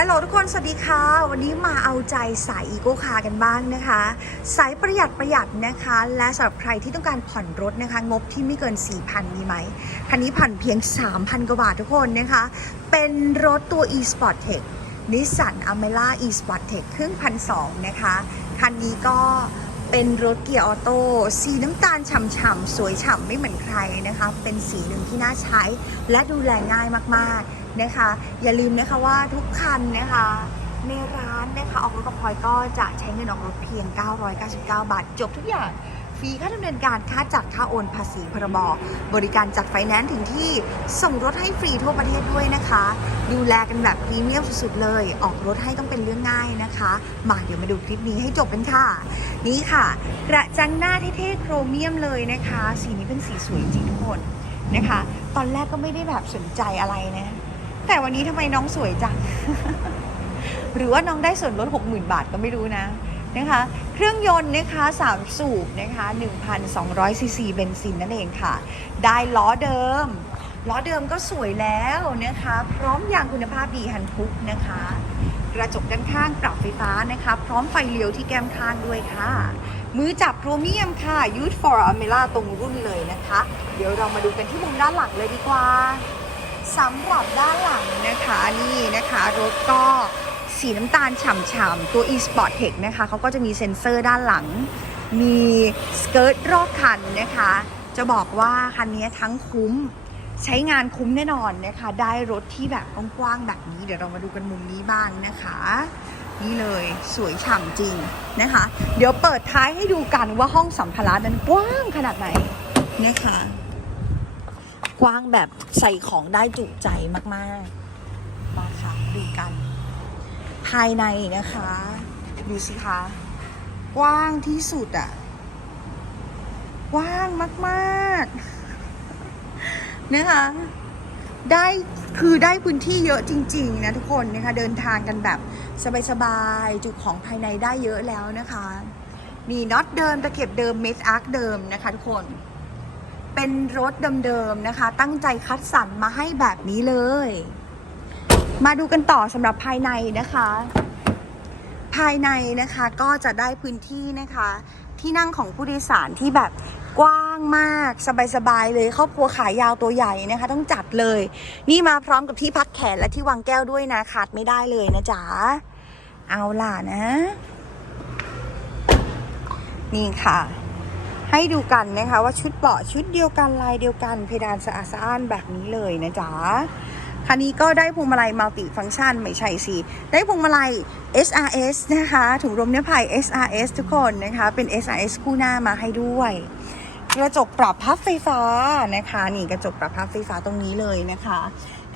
ฮัลโหลทุกคน สวัสดีค่ะ วันนี้มาเอาใจสายอีโก้คาร์กันบ้างนะคะ สายประหยัดประหยัดนะคะ และสำหรับใครที่ต้องการผ่อนรถนะคะ งบที่ไม่เกิน 4,000 มีไหม คันนี้ผ่อนเพียง 3,000 กว่าบาททุกคนนะคะ เป็นรถตัว e-sport tech นิสสันอเมล่า e-sport tech เครื่องพันสองนะคะ คันนี้ก็เป็นรถเกียร์ออโต้สีน้ำตาลฉ่ำๆ สวยฉ่ำไม่เหมือนใครนะคะ เป็นสีหนึ่งที่น่าใช้และดูแลง่ายมากๆ นะคะ อย่าลืมนะคะว่าทุกคันนะคะในร้านนะคะออกรถกับพลอยก็จะใช้เงินออกรถเพียง 999 บาท จบทุกอย่างฟรีค่าดำเนินการค่าจัดค่าโอนภาษีพรบบริการจัดไฟแนนซ์ถึงที่ส่งรถให้ฟรีทั่วประเทศด้วยนะคะ ดูแลกันแบบพรีเมียมสุดๆเลย ออกรถให้ต้องเป็นเรื่องง่ายนะคะมาเดี๋ยวมาดูคลิปนี้ให้จบกันค่ะ นี่ค่ะ กระจังหน้าเท่ๆโครเมียมเลยนะคะ สีนี้เป็นสีสวยจริงทุกคนนะคะ ตอนแรกก็ไม่ได้แบบสนใจอะไรนะ แต่วันนี้ทำไมน้องสวยจัง หรือว่าน้องได้ส่วนลด 60,000 บาทก็ไม่รู้นะนะคะ เครื่องยนต์นะคะ 3 สูบนะคะ1,200ซีซีเบนซินนั่นเองค่ะ ได้ล้อเดิม ล้อเดิมก็สวยแล้วนะคะ พร้อมยางคุณภาพดีฮันทุกนะคะ กระจกด้านข้างปรับไฟฟ้านะคะ พร้อมไฟเลี้ยวที่แก้มข้างด้วยค่ะ มือจับโครเมียมค่ะ u s e for Amela ตรงรุ่นเลยนะคะ เดี๋ยวเรามาดูกันที่มุมด้านหลังเลยดีกว่า สำหรับด้านหลังนะคะนี่นะคะรถก็สีน้ำตาลฉ่ำๆตัว e-sport tech นะคะเขาก็จะมีเซ็นเซอร์ด้านหลัง มีสเกิร์ตรอบคันนะคะ จะบอกว่าคันนี้ทั้งคุ้มใช้งานคุ้มแน่นอนนะคะ ได้รถที่แบบกว้างๆแบบนี้ เดี๋ยวเรามาดูกันมุมนี้บ้างนะคะ นี่เลยสวยฉ่ำจริงนะคะ เดี๋ยวเปิดท้ายให้ดูกันว่าห้องสัมภาระนั้นกว้างขนาดไหนนะคะ กว้างแบบใส่ของได้จุใจมากๆ มาค่ะดูกัน ภายในนะคะ ดูสิคะ กว้างที่สุดอะกว้างมากๆ นะคะ ได้คือได้พื้นที่เยอะจริง ๆ นะทุกคนนะคะเดินทางกันแบบสบายๆ จุของภายในได้เยอะแล้วนะคะ มีน็อตเดิมตะเข็บเดิมเมสอาร์คเดิมนะคะทุกคน เป็นรถเดิมๆนะคะ ตั้งใจคัดสรรมาให้แบบนี้เลย มาดูกันต่อสำหรับภายในนะคะ ภายในนะคะก็จะได้พื้นที่นะคะ ที่นั่งของผู้โดยสารที่แบบกว้างมากสบายๆเลยครอบครัวขายาวตัวใหญ่นะคะ ต้องจัดเลย นี่มาพร้อมกับที่พักแขนและที่วางแก้วด้วยนะขาดไม่ได้เลยนะจ๊ะเอาล่ะนะ นี่ค่ะ ให้ดูกันนะคะว่าชุดเบาะชุดเดียวกันลายเดียวกัน เพดานสะอาดสะอ้านแบบนี้เลยนะจ๊ะคันนี้ก็ได้พวงมาลัยมัลติฟัง c t ชันไม่ใช่สิ ได้พวงมาลัย SRS นะคะถุงลมนิรภัย SRS ทุกคนนะคะ เป็น SRS คู่หน้ามาให้ด้วย กระจกปรับพับไฟฟ้านะคะ นี่กระจกปรับพับไฟฟ้าตรงนี้เลยนะคะ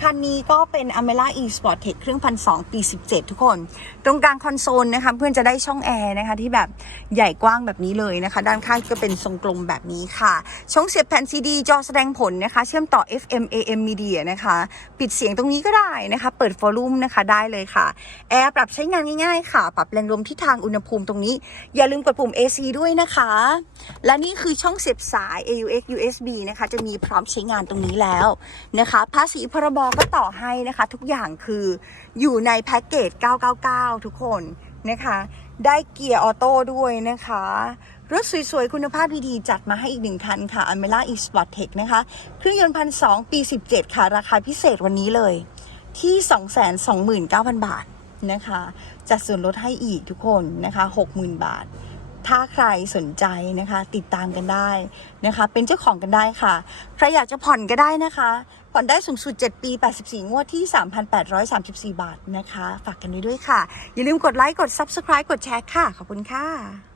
คันนี้ก็เป็น Amela e-sport tech เครื่องพันสปี 17 ทุกคน ตรงกลางคอนโซลนะคะเพื่อนจะได้ช่องแอร์นะคะที่แบบใหญ่กว้างแบบนี้เลยนะคะ ด้านข้างก็เป็นทรงกลมแบบนี้ค่ะช่องเสียบแผ่นซีดีจอแสดงผลนะคะ เชื่อมต่อ FM AM Media นะคะ ปิดเสียงตรงนี้ก็ได้นะคะ เปิดฟอลลุ่มนะคะได้เลยค่ะแอร์ปรับใช้งานง่ายๆ ค่ะ ปรับแรงลมที่ทางอุณหภูมิตรงนี้ อย่าลืมกดปุ่ม AC ด้วยนะคะ และนี่คือช่องเสียบสาย AUX USB นะคะจะมีพร้อมใช้งานตรงนี้แล้วนะคะภาษีพรบก็ต่อให้นะคะ ทุกอย่างคืออยู่ในแพ็กเกจ 999 ทุกคนนะคะ ได้เกียร์ออโต้ด้วยนะคะ รถสวยๆ คุณภาพดีๆจัดมาให้อีกหนึ่งคันค่ะ Amela e-sport tech นะคะ เครื่องยนต์พันสองปี 17 ค่ะ ราคาพิเศษวันนี้เลย ที่ 229,000 บาทนะคะ จัดส่วนลดให้อีกทุกคนนะคะ 60,000 บาท ถ้าใครสนใจนะคะ ติดตามกันได้นะคะ เป็นเจ้าของกันได้ค่ะ ใครอยากจะผ่อนก็ได้นะคะ ผ่อนได้สูงสุด 7 ปี 84 งวดที่ 3,834 บาทนะคะ ฝากกันไว้ด้วยค่ะ อย่าลืมกดไลค์ กด Subscribe กดแชร์ค่ะ ขอบคุณค่ะ